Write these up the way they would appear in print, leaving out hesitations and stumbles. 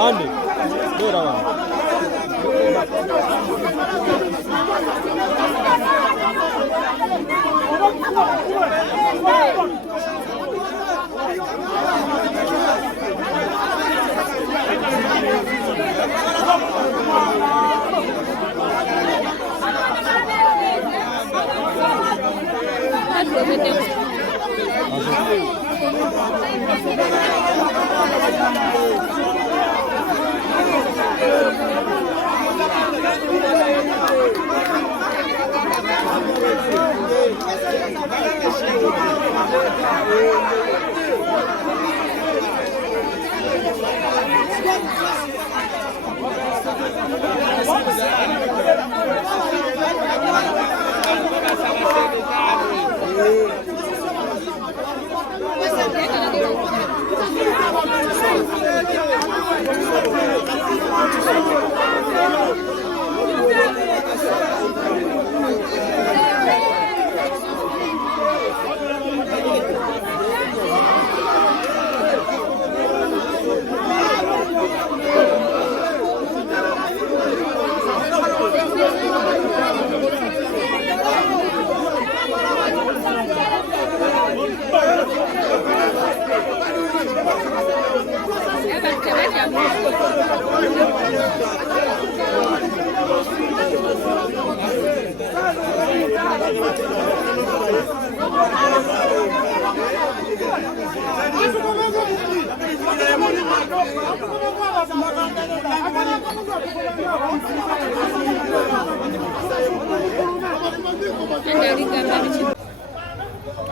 Ande. Bora bwana.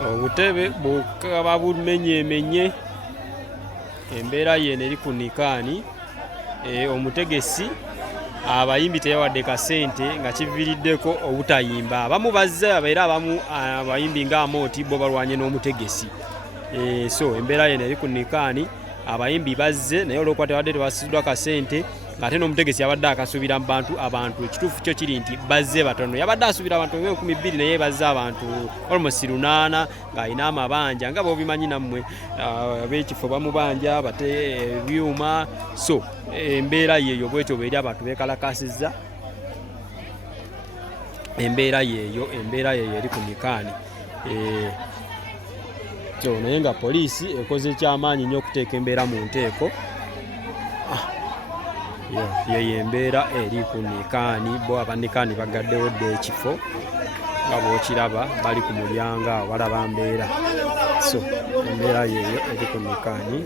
Obutebe bukaba bumenye embeera yene eri ku nikaani. Omutegesi abayimbi teyawadde kasente nga kiviiriddeko obutayimba. Abamu bazze era abamu abayimbi nga Amooti bo balwanye n'omutegesi. So embeera yene eri ku nikaani, abayimbi bazze naye olwokuba tewadde tebasiddwa kasente ng'ate n'omutegesi yabadde akasuubira mu abantu ekituufu kyo kiri nti bazze batono. Yabadde asuubira abantu 2,000 naye bazze abantu almost 800 ng'alina amabanja nga bw'obimanyi nammwe ab'ekifo bamubanja bate ebyuma. So embeera yeeyo bwetyo bw'eri abantu beekalakasizza. Embeera yeeyo eri ku nikaani. So naye nga poliisi ekoze kyamaanyi nnyo okuteeka embeera mu nteeko. Yeyo embeera eri ku nikaani. Bo abanikaani bagaddewo dde ekifo nga bw'okiraba bali ku mulyango awo balaba mbeera. So embeera yeeyo eri ku nikaani.